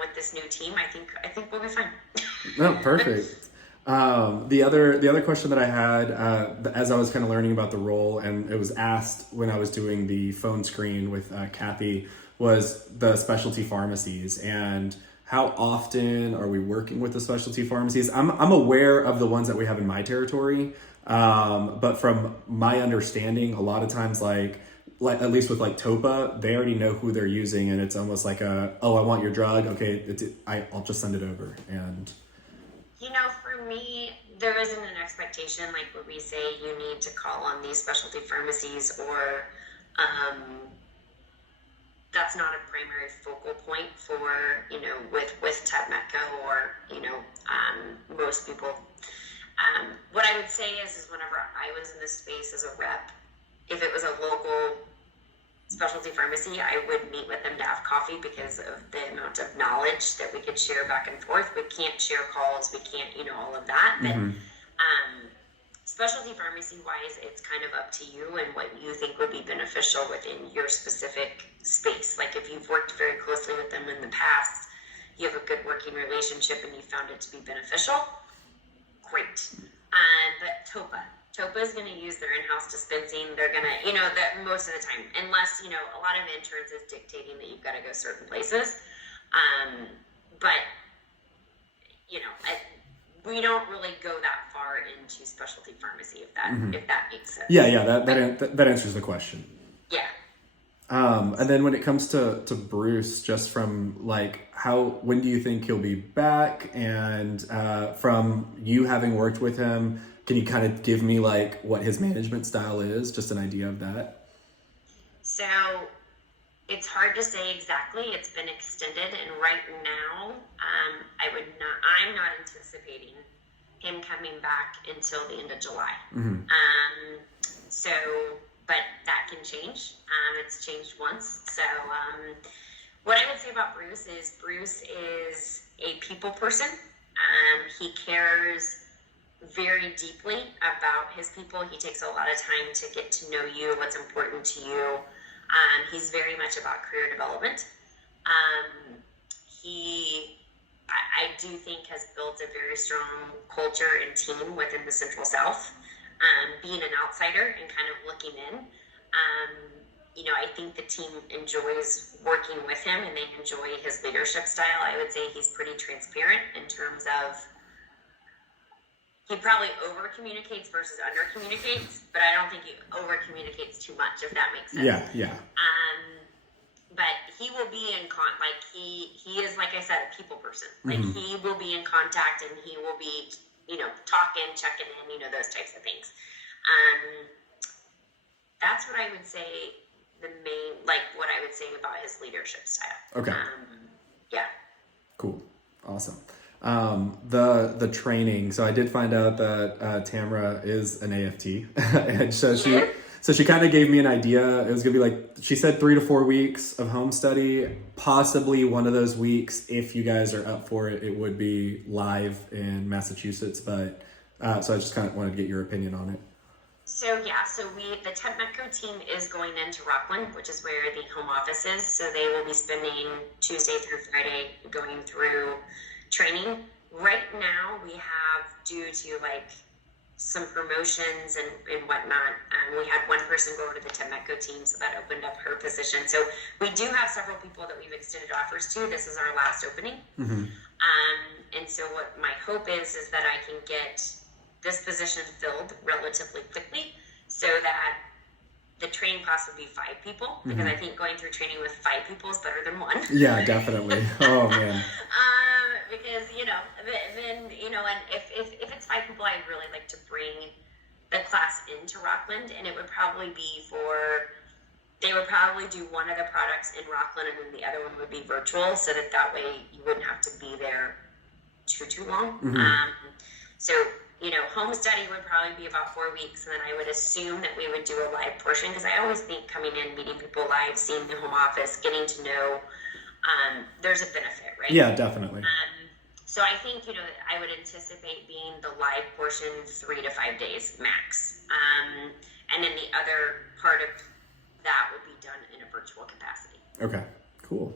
with this new team. I think we'll be fine. No, perfect. The other question that I had, as I was kind of learning about the role, and it was asked when I was doing the phone screen with Kathy, was the specialty pharmacies and how often are we working with the specialty pharmacies? I'm aware of the ones that we have in my territory, but from my understanding, a lot of times like at least with like Topa, they already know who they're using, and it's almost like oh, I want your drug, okay, I'll just send it over. And For me, there isn't an expectation like what we say you need to call on these specialty pharmacies, or that's not a primary focal point for, with TEPMETCO or, most people. What I would say is whenever I was in this space as a rep, if it was a local specialty pharmacy, I would meet with them to have coffee because of the amount of knowledge that we could share back and forth. We can't share calls, we can't, all of that. But specialty pharmacy wise, it's kind of up to you and what you think would be beneficial within your specific space. Like if you've worked very closely with them in the past, you have a good working relationship and you found it to be beneficial, great. But Topa is going to use their in-house dispensing. They're going to, that most of the time, unless, a lot of insurance is dictating that you've got to go certain places. But, we don't really go that far into specialty pharmacy, if that makes sense. Yeah, that answers the question. Yeah. And then when it comes to Bruce, just from like when do you think he'll be back? And from you having worked with him, can you kind of give me like what his management style is? Just an idea of that. So it's hard to say exactly. It's been extended, and right now, I'm not anticipating him coming back until the end of July. But that can change. It's changed once. So what I would say about Bruce is a people person. He cares very deeply about his people. He takes a lot of time to get to know you, what's important to you. He's very much about career development. I do think has built a very strong culture and team within the Central South. Being an outsider and kind of looking in, I think the team enjoys working with him and they enjoy his leadership style. I would say he's pretty transparent in terms of he probably over communicates versus under communicates, but I don't think he over communicates too much, if that makes sense. Yeah. But he will be in he is, like I said, a people person. Like he will be in contact and he will be, talking, checking in, those types of things. That's what I would say what I would say about his leadership style. Okay. Yeah. Cool. Awesome. The training. So I did find out that Tamra is an AFT, and so she kind of gave me an idea. It was gonna be she said 3 to 4 weeks of home study, possibly one of those weeks, if you guys are up for it, it would be live in Massachusetts. But so I just kind of wanted to get your opinion on it. So the TEPMETCO team is going into Rockland, which is where the home office is. So they will be spending Tuesday through Friday going through training. Right now we have, due to some promotions and whatnot, we had one person go over to the TEPMETCO team, so that opened up her position. So we do have several people that we've extended offers to. This is our last opening. And so what my hope is that I can get this position filled relatively quickly so that the training class would be 5 people, because I think going through training with 5 people is better than 1. Yeah, definitely. Oh man. Because then and if it's 5 people, I'd really like to bring the class into Rockland, and it would probably be they would probably do one of the products in Rockland, and then the other one would be virtual, so that way you wouldn't have to be there too long. So home study would probably be about 4 weeks, and then I would assume that we would do a live portion, because I always think coming in, meeting people live, seeing the home office, getting to know, there's a benefit, right? Yeah, definitely. So I think, I would anticipate being the live portion 3 to 5 days max. And then the other part of that would be done in a virtual capacity. Okay, cool.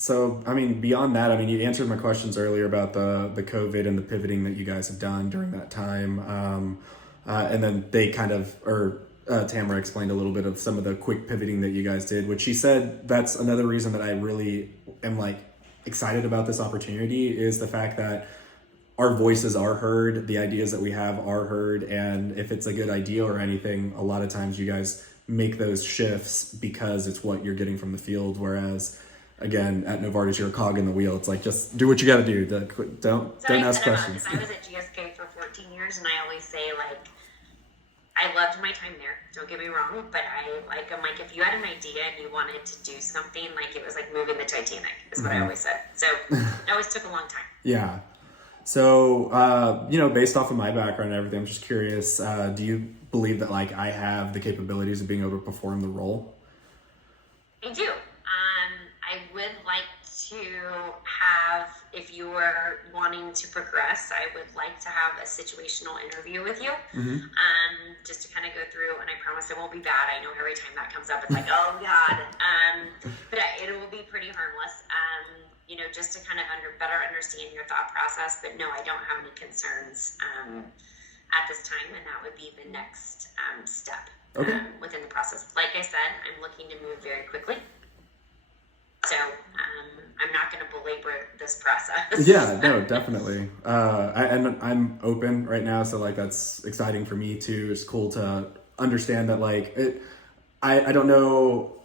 So, I mean, beyond that, I mean, you answered my questions earlier about the COVID and the pivoting that you guys have done during that time. And then they kind of, or Tamara explained a little bit of some of the quick pivoting that you guys did, which she said that's another reason that I really am like excited about this opportunity is the fact that our voices are heard, the ideas that we have are heard, and if it's a good idea or anything, a lot of times you guys make those shifts because it's what you're getting from the field, whereas again, at Novartis, you're a cog in the wheel. It's like, just do what you got to do. Don't ask questions. I was at GSK for 14 years, and I always say, like, I loved my time there. Don't get me wrong, but I'm like, if you had an idea and you wanted to do something, like, it was like moving the Titanic, is what I always said. So it always took a long time. Yeah. So, based off of my background and everything, I'm just curious, do you believe that, like, I have the capabilities of being able to perform the role? I do. I would like to have, if you were wanting to progress, I would like to have a situational interview with you, just to kind of go through, and I promise it won't be bad. I know every time that comes up, it's like, oh God, but it will be pretty harmless, just to kind of better understand your thought process. But no, I don't have any concerns at this time, and that would be the next step within the process. Like I said, I'm looking to move very quickly. So I'm not going to belabor this process. Yeah, no, definitely. I'm open right now, so like that's exciting for me too. It's cool to understand that like I don't know.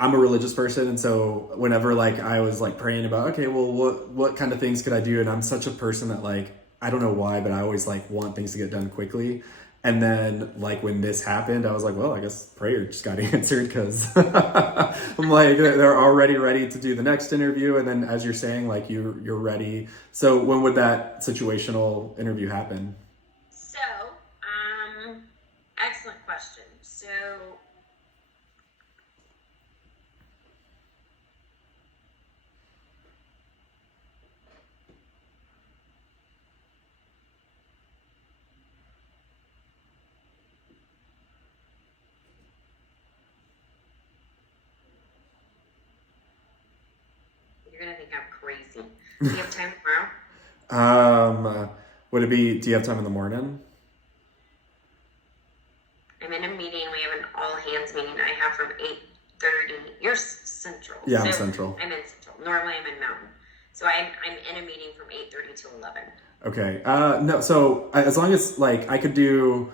I'm a religious person, and so whenever like I was like praying about, okay, well, what kind of things could I do? And I'm such a person that like I don't know why, but I always like want things to get done quickly. And then, like, when this happened, I was like, well, I guess prayer just got answered because I'm like, they're already ready to do the next interview. And then, as you're saying, like, you're ready. So when would that situational interview happen? So, excellent question. So, you're going to think I'm crazy. Do you have time tomorrow? Would it be, do you have time in the morning? I'm in a meeting. We have an all-hands meeting I have from 8:30. You're Central. Yeah, I'm Central. I'm in Central. Normally I'm in Mountain. So I'm in a meeting from 8:30 to 11. Okay. No, so as long as, like, I could do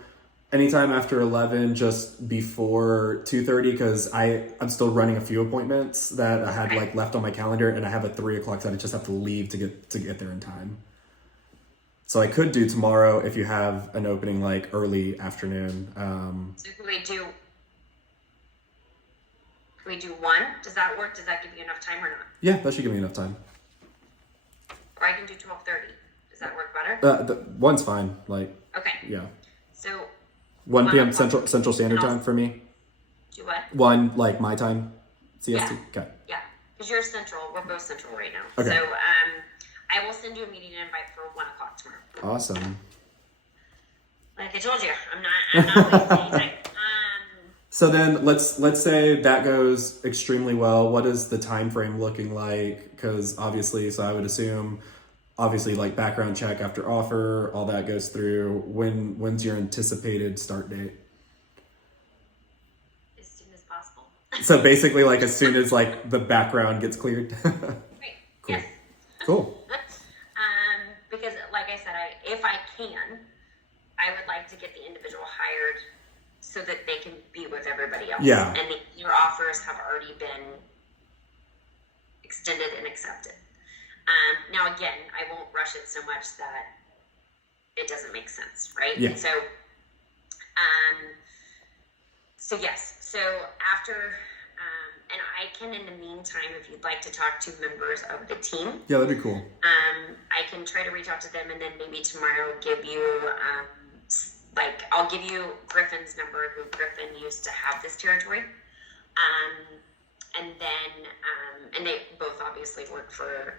anytime after 11, just before 2:30, because I'm still running a few appointments that I had like left on my calendar, and I have a 3 o'clock that I just have to leave to get there in time. So I could do tomorrow if you have an opening like early afternoon. So can we do 1? Does that work? Does that give you enough time or not? Yeah, that should give me enough time. Or I can do 12:30. Does that work better? One's fine. Like, okay. Yeah. So 1 p.m. Central Standard Time for me. Do what? 1, like my time, CST. Yeah. Okay. Yeah, because you're Central. We're both Central right now. Okay. So I will send you a meeting invite for 1 o'clock tomorrow. Awesome. Like I told you, I'm not wasting any time. So then let's say that goes extremely well. What is the time frame looking like? Because obviously, so I would assume, obviously, like background check after offer, all that goes through. When's your anticipated start date? As soon as possible. So basically, like as soon as like the background gets cleared. Right. Cool. Yes. Cool. Because like I said, if I can, I would like to get the individual hired so that they can be with everybody else. Yeah. And your offers have already been extended and accepted. Now again, I won't rush it so much that it doesn't make sense, right? Yeah. So yes. So after, and I can, in the meantime, if you'd like to talk to members of the team, Yeah, that'd be cool. I can try to reach out to them, and then maybe tomorrow give you, I'll give you Griffin's number, who Griffin used to have this territory. And then, and they both obviously work for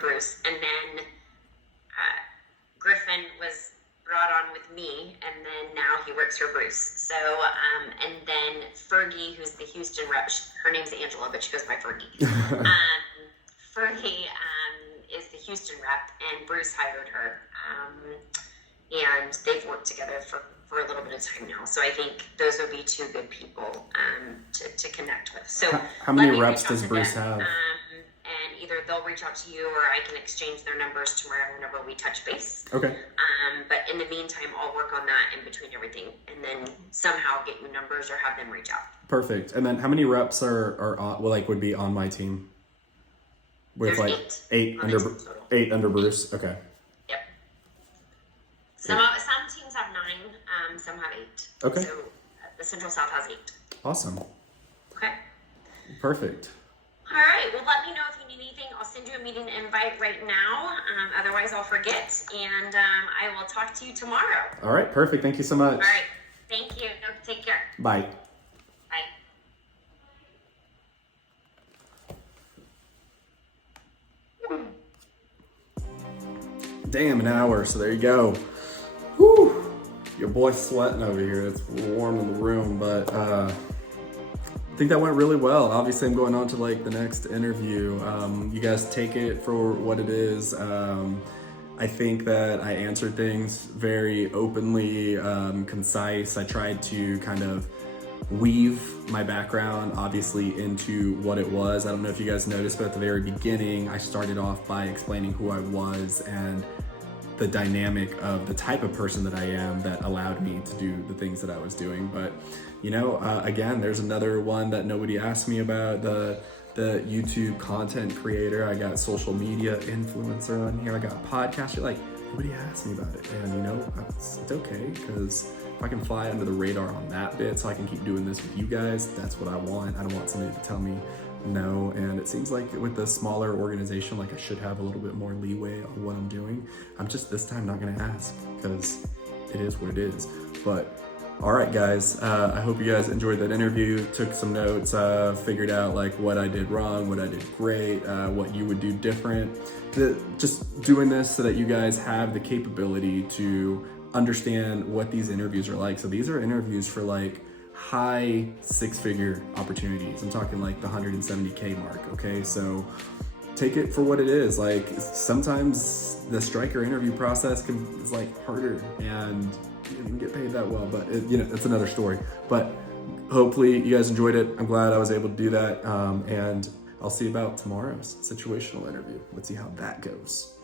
Bruce. And then Griffin was brought on with me, and then now he works for Bruce. So, and then Fergie, who's the Houston rep, her name's Angela, but she goes by Fergie. Fergie is the Houston rep, and Bruce hired her. And they've worked together for a little bit of time now. So I think those would be two good people to connect with. So how many reps does Bruce have? And either they'll reach out to you or I can exchange their numbers tomorrow whenever we touch base. Okay. But in the meantime, I'll work on that in between everything and then somehow get you numbers or have them reach out. Perfect. And then how many reps would be on my team? With There's eight under Bruce. Okay. Yep. Some teams have 9, some have 8. Okay. So the Central South has 8. Awesome. Okay. Perfect. All right. Well, let me know if you need anything. I'll send you a meeting invite right now. Otherwise, I'll forget. And I will talk to you tomorrow. All right. Perfect. Thank you so much. All right. Thank you. Take care. Bye. Bye. Damn, an hour. So there you go. Whew. Your boy's sweating over here. It's warm in the room, but I think that went really well. Obviously, I'm going on to the next interview. You guys take it for what it is. I think that I answered things very openly, concise. I tried to kind of weave my background obviously into what it was. I don't know if you guys noticed, but at the very beginning, I started off by explaining who I was and the dynamic of the type of person that I am that allowed me to do the things that I was doing. But again, there's another one that nobody asked me about, the YouTube content creator. I got social media influencer on here. I got podcasts. Nobody asked me about it. And it's okay, because if I can fly under the radar on that bit so I can keep doing this with you guys, that's what I want. I don't want somebody to tell me no. And it seems like with the smaller organization, I should have a little bit more leeway on what I'm doing. I'm just this time not gonna ask, because it is what it is. But all right, guys, I hope you guys enjoyed that interview, took some notes, figured out what I did wrong, what I did great, what you would do different. Just doing this so that you guys have the capability to understand what these interviews are like. So these are interviews for high 6-figure opportunities. I'm talking the 170K mark, okay? So take it for what it is. Sometimes the striker interview process is harder and you didn't get paid that well, but it's another story. But hopefully you guys enjoyed it. I'm glad I was able to do that. And I'll see you about tomorrow's situational interview. Let's see how that goes.